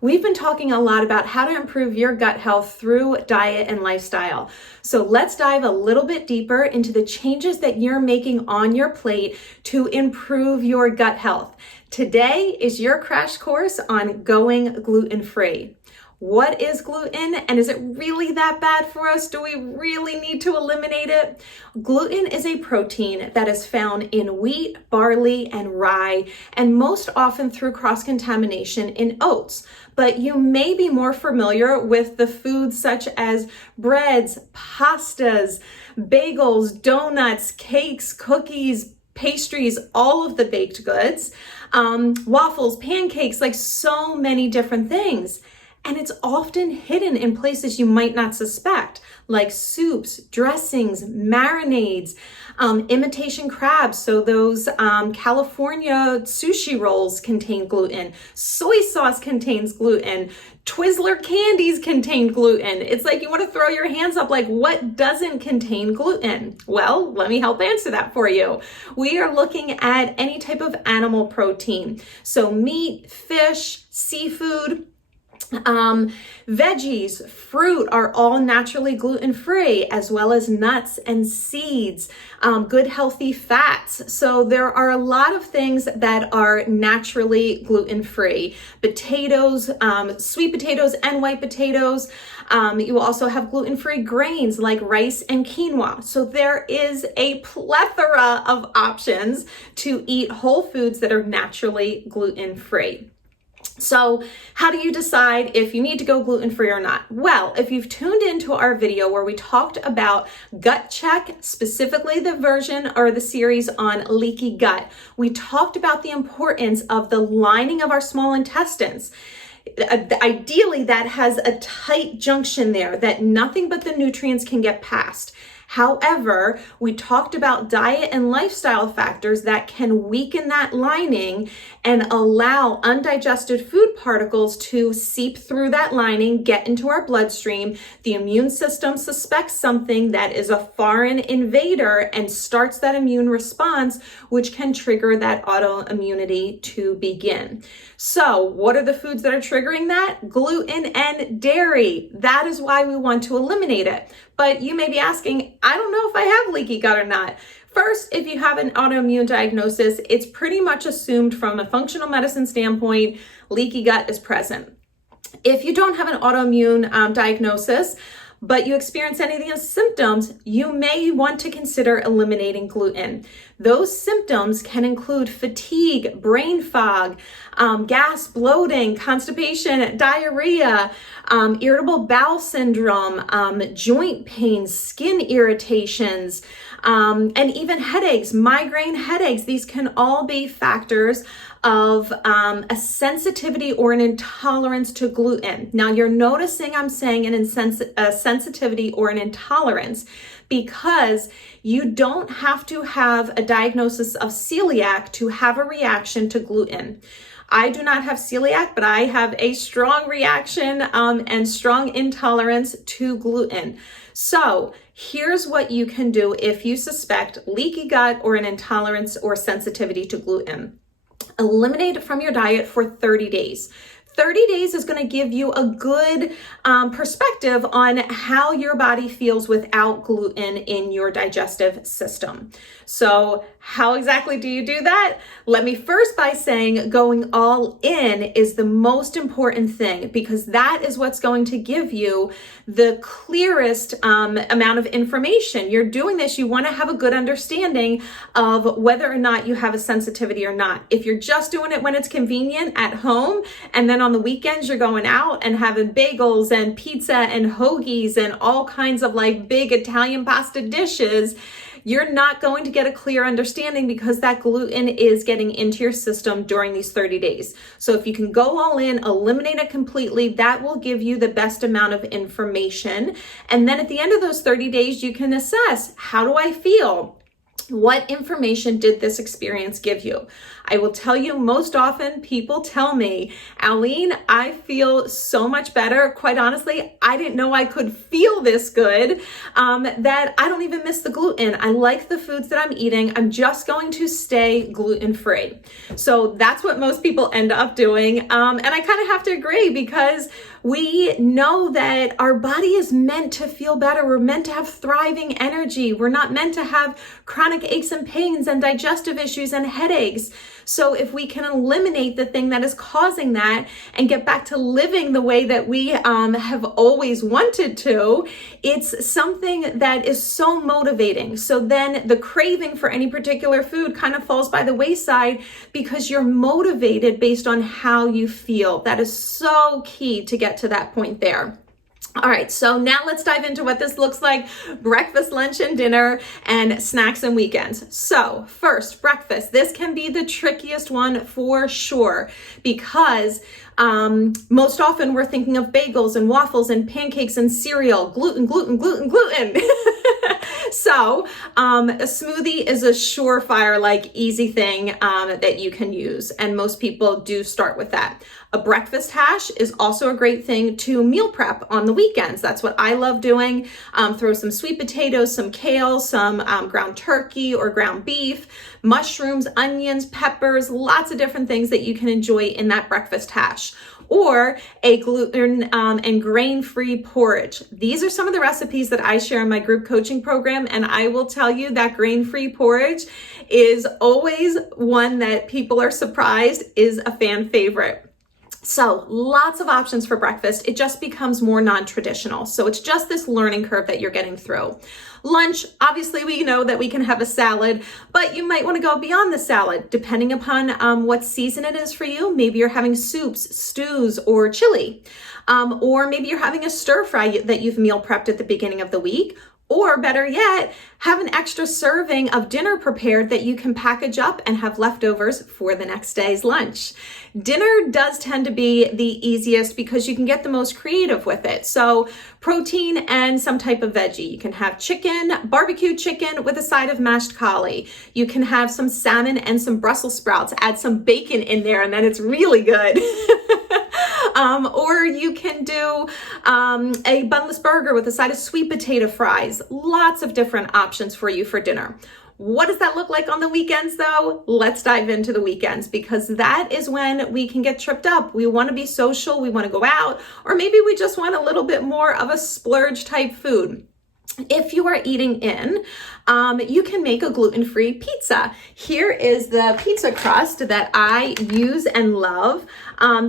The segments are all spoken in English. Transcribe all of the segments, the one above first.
We've been talking a lot about how to improve your gut health through diet and lifestyle. So let's dive a little bit deeper into the changes that you're making on your plate to improve your gut health. Today is your crash course on going gluten-free. What is gluten, and is it really that bad for us? Do we really need to eliminate it? Gluten is a protein that is found in wheat, barley, and rye, and most often through cross-contamination in oats. But you may be more familiar with the foods such as breads, pastas, bagels, donuts, cakes, cookies, pastries, all of the baked goods, waffles, pancakes, like so many different things. And it's often hidden in places you might not suspect, like soups, dressings, marinades, imitation crabs. So those California sushi rolls contain gluten. Soy sauce contains gluten. Twizzler candies contain gluten. It's like you want to throw your hands up like, what doesn't contain gluten? Well, let me help answer that for you. We are looking at any type of animal protein. So meat, fish, seafood, veggies, fruit are all naturally gluten-free, as well as nuts and seeds, good healthy fats. So there are a lot of things that are naturally gluten-free. Potatoes, sweet potatoes and white potatoes. You will also have gluten-free grains like rice and quinoa. So there is a plethora of options to eat whole foods that are naturally gluten-free. So how do you decide if you need to go gluten-free or not? Well, if you've tuned into our video where we talked about gut check, specifically the version or the series on leaky gut, we talked about the importance of the lining of our small intestines. Ideally, that has a tight junction there that nothing but the nutrients can get past. However, we talked about diet and lifestyle factors that can weaken that lining and allow undigested food particles to seep through that lining, get into our bloodstream. The immune system suspects something that is a foreign invader and starts that immune response, which can trigger that autoimmunity to begin. So what are the foods that are triggering that? Gluten and dairy. That is why we want to eliminate it. But you may be asking, I don't know if I have leaky gut or not. First, if you have an autoimmune diagnosis, it's pretty much assumed from a functional medicine standpoint, leaky gut is present. If you don't have an autoimmune diagnosis, but you experience any of these symptoms, you may want to consider eliminating gluten. Those symptoms can include fatigue, brain fog, gas, bloating, constipation, diarrhea, irritable bowel syndrome, joint pain, skin irritations, and even headaches, migraine headaches. These can all be factors of a sensitivity or an intolerance to gluten. Now you're noticing I'm saying a sensitivity or an intolerance because you don't have to have a diagnosis of celiac to have a reaction to gluten. I do not have celiac, but I have a strong reaction and strong intolerance to gluten. So here's what you can do if you suspect leaky gut or an intolerance or sensitivity to gluten. Eliminate it from your diet for 30 days. 30 days is going to give you a good perspective on how your body feels without gluten in your digestive system. So how exactly do you do that? Let me first by saying going all in is the most important thing because that is what's going to give you the clearest amount of information. You're doing this, you want to have a good understanding of whether or not you have a sensitivity or not. If you're just doing it when it's convenient at home and then on the weekends you're going out and having bagels and pizza and hoagies and all kinds of like big Italian pasta dishes, you're not going to get a clear understanding because that gluten is getting into your system during these 30 days. So if you can go all in, eliminate it completely, that will give you the best amount of information. And then at the end of those 30 days, you can assess, how do I feel? What information did this experience give you? I will tell you, most often people tell me, Aline, I feel so much better. Quite honestly, I didn't know I could feel this good, that I don't even miss the gluten. I like the foods that I'm eating. I'm just going to stay gluten-free. So that's what most people end up doing. And I kind of have to agree, because we know that our body is meant to feel better. We're meant to have thriving energy. We're not meant to have chronic aches and pains and digestive issues and headaches. So if we can eliminate the thing that is causing that and get back to living the way that we have always wanted to, it's something that is so motivating. So then the craving for any particular food kind of falls by the wayside, because you're motivated based on how you feel. That is so key to get to that point there. All right, so now let's dive into what this looks like: breakfast, lunch, and dinner, and snacks and weekends. So first, breakfast. This can be the trickiest one for sure, because most often we're thinking of bagels and waffles and pancakes and cereal, gluten. So a smoothie is a surefire, like easy thing that you can use. And most people do start with that. A breakfast hash is also a great thing to meal prep on the weekends. That's what I love doing. Throw some sweet potatoes, some kale, some ground turkey or ground beef, mushrooms, onions, peppers, lots of different things that you can enjoy in that breakfast hash. Or a gluten and grain-free porridge. These are some of the recipes that I share in my group coaching program, and I will tell you that grain-free porridge is always one that people are surprised is a fan favorite. So lots of options for breakfast. It just becomes more non-traditional. So it's just this learning curve that you're getting through. Lunch, obviously we know that we can have a salad, but you might want to go beyond the salad depending upon what season it is for you. Maybe you're having soups, stews, or chili. Or maybe you're having a stir fry that you've meal prepped at the beginning of the week. Or better yet, have an extra serving of dinner prepared that you can package up and have leftovers for the next day's lunch. Dinner does tend to be the easiest because you can get the most creative with it. So protein and some type of veggie. You can have chicken, barbecue chicken with a side of mashed cauli. You can have some salmon and some Brussels sprouts. Add some bacon in there and then it's really good. Or you can do a bunless burger with a side of sweet potato fries. Lots of different options for you for dinner. What does that look like on the weekends though? Let's dive into the weekends, because that is when we can get tripped up. We want to be social, we want to go out, or maybe we just want a little bit more of a splurge type food. If you are eating in, you can make a gluten-free pizza. Here is the pizza crust that I use and love.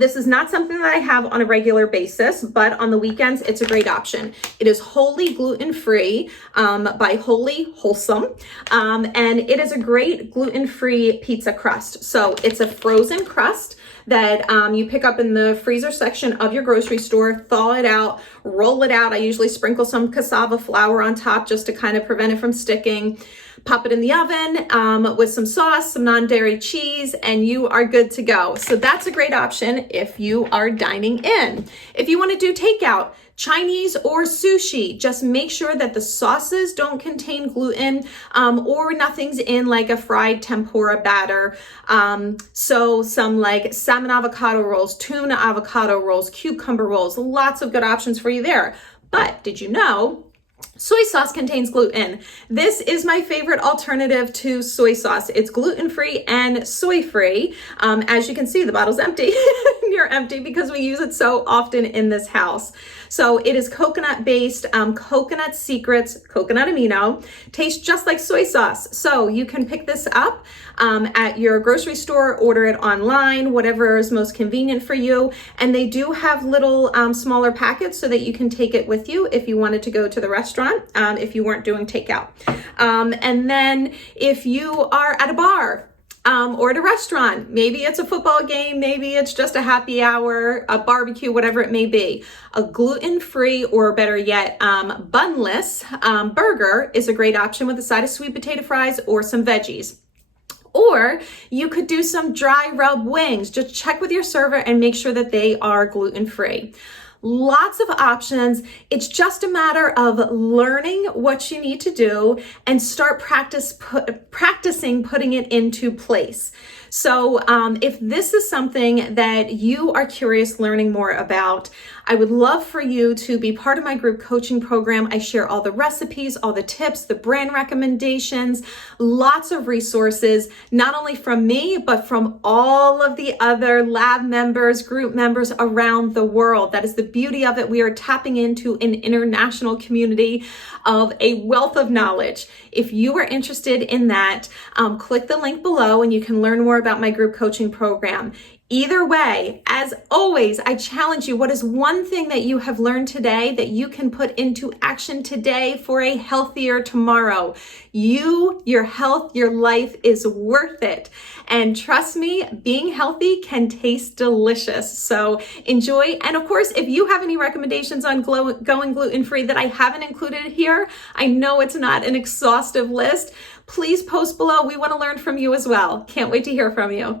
This is not something that I have on a regular basis, but on the weekends, it's a great option. It is wholly gluten-free by Wholly Wholesome, and it is a great gluten-free pizza crust. So it's a frozen crust that you pick up in the freezer section of your grocery store, thaw it out, roll it out. I usually sprinkle some cassava flour on top just to kind of prevent it from sticking. Pop it in the oven with some sauce, some non-dairy cheese, and you are good to go. So that's a great option if you are dining in. If you want to do takeout, Chinese or sushi, just make sure that the sauces don't contain gluten or nothing's in like a fried tempura batter. So some like salmon avocado rolls, tuna avocado rolls, cucumber rolls, lots of good options for you there. But did you know soy sauce contains gluten? This is my favorite alternative to soy sauce. It's gluten-free and soy-free. As you can see, the bottle's empty. You're empty because we use it so often in this house. So it is coconut-based, Coconut Secrets, coconut amino. Tastes just like soy sauce. So you can pick this up at your grocery store, order it online, whatever is most convenient for you. And they do have little smaller packets so that you can take it with you if you wanted to go to the restaurant, if you weren't doing takeout. And then if you are at a bar, or at a restaurant, maybe it's a football game, maybe it's just a happy hour, a barbecue, whatever it may be. A gluten-free, or better yet, bunless burger is a great option with a side of sweet potato fries or some veggies. Or you could do some dry rub wings. Just check with your server and make sure that they are gluten-free. Lots of options. It's just a matter of learning what you need to do and start practicing putting it into place. So if this is something that you are curious learning more about, I would love for you to be part of my group coaching program. I share all the recipes, all the tips, the brand recommendations, lots of resources, not only from me, but from all of the other lab members, group members around the world. That is the beauty of it. We are tapping into an international community of a wealth of knowledge. If you are interested in that, click the link below and you can learn more about my group coaching program. Either way, as always, I challenge you, what is one thing that you have learned today that you can put into action today for a healthier tomorrow? You, your health, your life is worth it. And trust me, being healthy can taste delicious. So enjoy. And of course, if you have any recommendations on going gluten-free that I haven't included here, I know it's not an exhaustive list, please post below. We want to learn from you as well. Can't wait to hear from you.